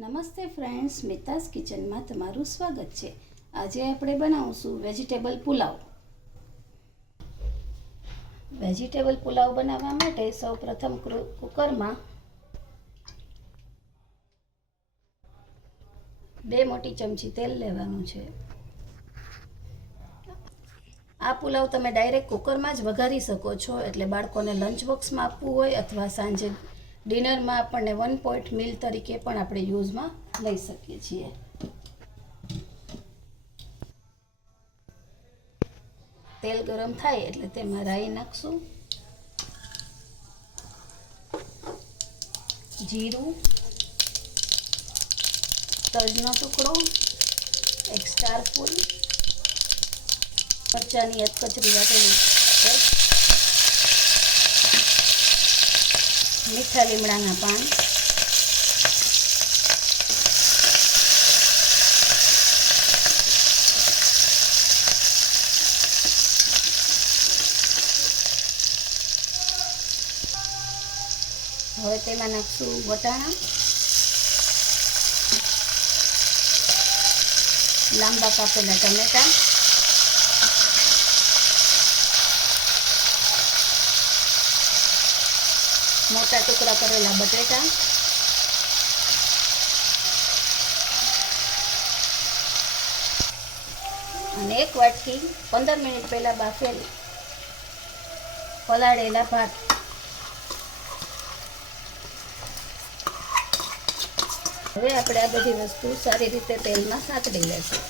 નમસ્તે ફ્રેન્ડ્સ, મિતાસ કિચનમાં તમારું સ્વાગત છે। આજે આપણે બનાવશું વેજીટેબલ પુલાવ। વેજીટેબલ પુલાવ બનાવવા માટે સૌપ્રથમ કુકરમાં 2 મોટી ચમચી તેલ લેવાનું છે। આ પુલાવ તમે ડાયરેક્ટ કુકરમાં જ વઘારી શકો છો, એટલે બાળકોને લંચ બોક્સમાં આપવું હોય અથવા સાંજે ડિનરમાં આપણને 1 પોઈન્ટ મીલ તરીકે પણ આપણે યુઝમાં લઈ શકીએ છીએ। તેલ ગરમ થાય એટલે તેમાં રાઈ નાખશું, જીરું, તજનો ટુકડો, 1 સ્ટાર ફૂલ, મરચાંની અધકચરી વાટેલી, મીઠા લીમડાના પાન, હવે તેમાં નાખશું વટાણા, લાંબા કાપેલા ટમેટા, મોટા ટુકડા કરેલા બટેટા, અને 1 વાટકી 15 મિનિટ પહેલા બાફેલ પલાળેલા ભાત। હવે આપણે આ બધી વસ્તુ સારી રીતે તેલમાં સાતળી લેશું।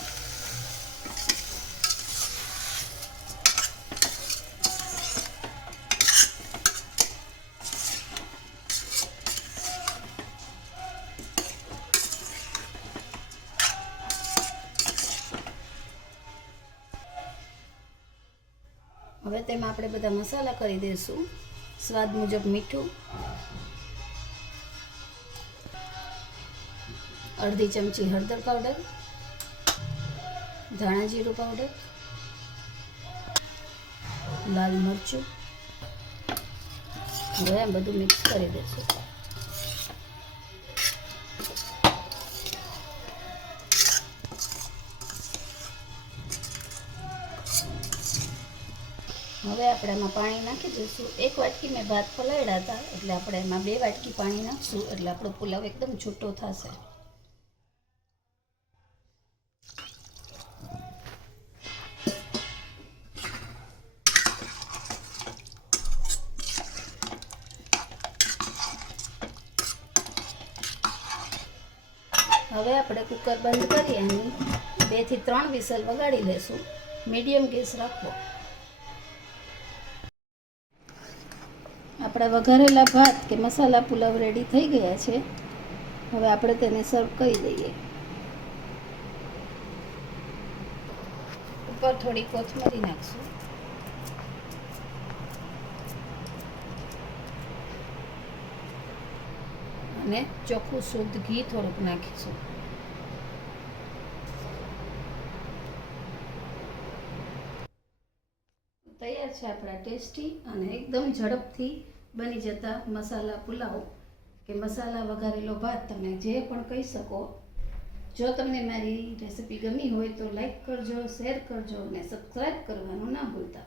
હવે તેમાં આપણે બધા મસાલા કરી દઈશું। સ્વાદ મુજબ મીઠું, અડધી ચમચી હળદર પાવડર, ધાણા જીરું પાવડર, લાલ મરચું। હવે આ બધું મિક્સ કરી દઈશું। હવે આપણે એમાં પાણી નાખી દઈશું। 1 વાટકી મેં ભાત પલાળ્યા હતા, એટલે આપણે એમાં 2 વાટકી પાણી નાખશું, એટલે આપણો પુલાવ એકદમ છૂટો થશે। હવે આપણે કુકર બંધ કરી એની 2 થી 3 વિસલ વગાડી લેશું। મીડિયમ ગેસ રાખવો। આપણા વઘારેલા ભાત કે મસાલા પુલાવ રેડી થઈ ગયા છે। હવે આપણે તેને સર્વ કરી દઈએ। ઉપર થોડી કોથમરી નાખશું, અને ચોખ્ખું શુદ્ધ ઘી થોડુંક નાખીશું। તૈયાર છે આપણા ટેસ્ટી અને એકદમ ઝડપથી બની જતા મસાલા પુલાવ કે મસાલા વઘારેલો ભાત, તમે જે પણ કહી શકો। જો તમને મારી રેસિપી ગમી હોય તો લાઈક કરજો, શેર કરજો અને સબસ્ક્રાઈબ કરવાનું ના ભૂલતા।